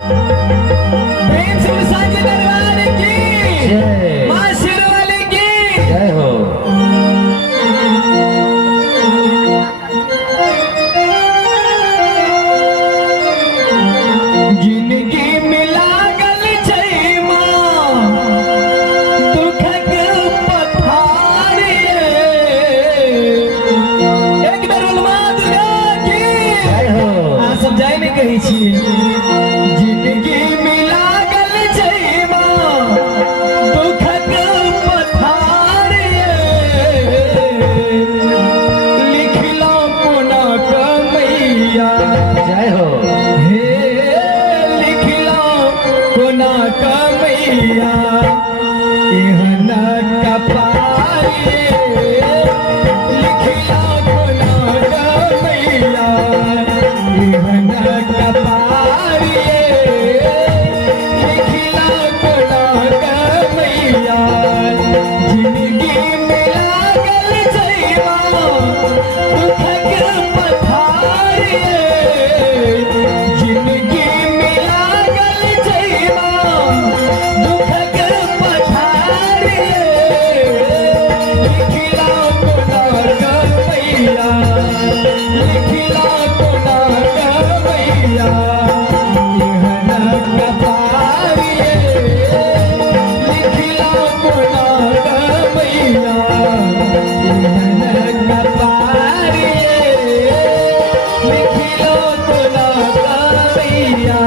प्रेम से साचे दरबार की जय। मां शेरवाली की जय हो। जिंदगी मिला गल छै मां दुखक पथारिए एक बेर बोल मां दुर्गा की जय हो। अहाँ सब जाय नहीं कही छियै जिंदगी मिला गल छै मां दुखक पथारिए लिखलो कोना कमैया जय हो। हे लिखलो कोना कमैया एहन कपारिए लिखलो कोना कमैया एहन कपारिए लिखलो कोना कमैया जिंदगी मिला गल छै दुखक पथारिए जिंदगी मिला गल छै दुखक पथारिए लिखला कोना कमैया लिखला कोना कमैया एहन कपारिए लिखला कोना कमैया एहन कपारिए लिखला कोना कमैया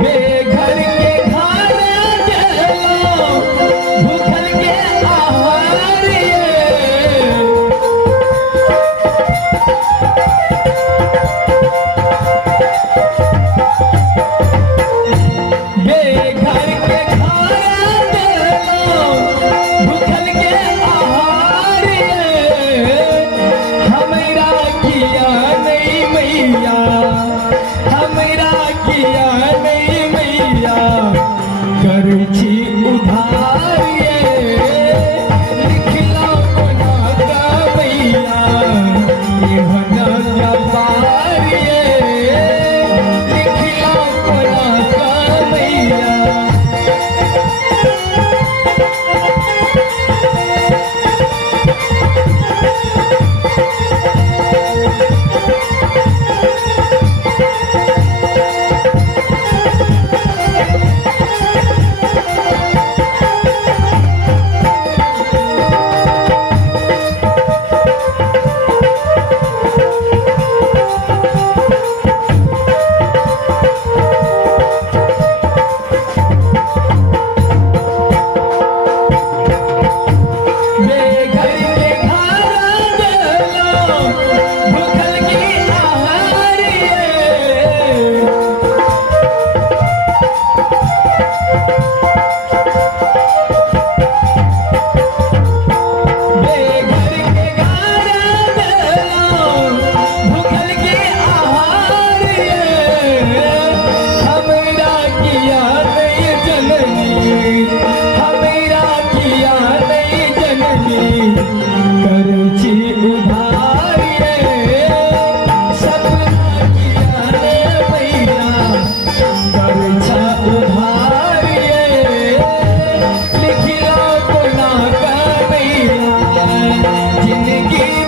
बेघर के खाना जलो भूखल के आहार बेघर के खाना जलो भूखल के आहार हमरा किया नहीं मैया हमरा किया नहीं मैया करै छी उधारिए लिखला कोना कमैया एहन कपारिए लिखला कोना कमैया जिंदगी